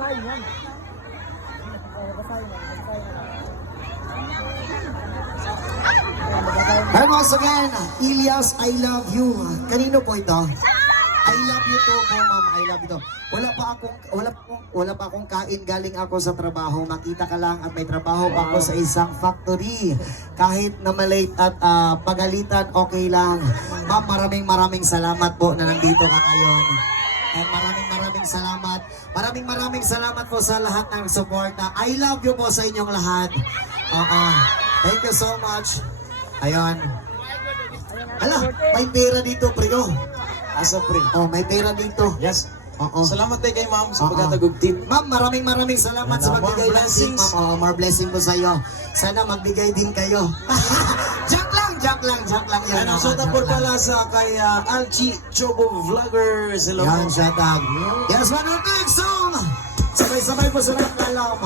basahin yan. Basahin yan. And once again, Ilyas, I love you. Kanino po ito? I love you too po, ma'am. I love you too. Wala pa akong kain, galing ako sa trabaho. Makita ka lang at may trabaho pa ako sa isang factory. Kahit na malate at pagalitan, okay lang. Ma'am, maraming salamat po na nandito ka ngayon. And maraming salamat. Maraming salamat po sa lahat ng suporta. I love you po sa inyong lahat. Thank you so much. Ayun. Ala, may pera dito, pre. Asa pre? May pera dito. Yes. Oo. Salamat tayo kay ma'am sa pagkatagugtid. Ma'am, maraming salamat sa magbigay ng tip, ma'am. More blessing po sa iyo. Sana magbigay din kayo. Joke lang yan. Ano, shout out po pala sa kay Alchi Chobo Vloggers. Hello po. Yan, shout out. Yes, one more next song. Sabay-sabay po sa lahat ng alam.